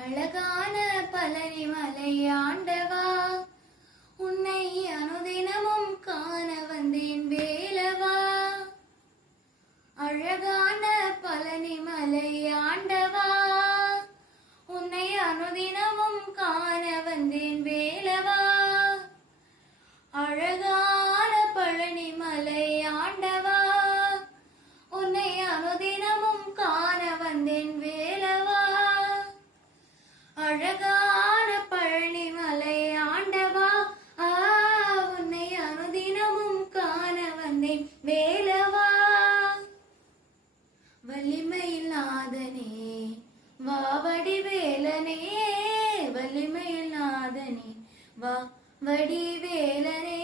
அழகான பழனி மலை ஆண்டவா, உன்னை அனுதினமும் காண வந்தேன் வேலவா. அழகான பழனி மலை ஆண்டவா, உன்னை அனுதினமும் காண வந்தேன் வேலவா. அழகான பழனி மலை ஆண்டவா, உன்னை அனுதினமும் காண வந்தேன் வேலவா. அழகான பழனி மலை ஆண்டவா, உன்னை அனுதினமும் காண வந்தேன் வேலவா. வலிமையில் நாதனே வா வடிவேலனே, வலிமையில் நாதனே வா வடிவேலனே,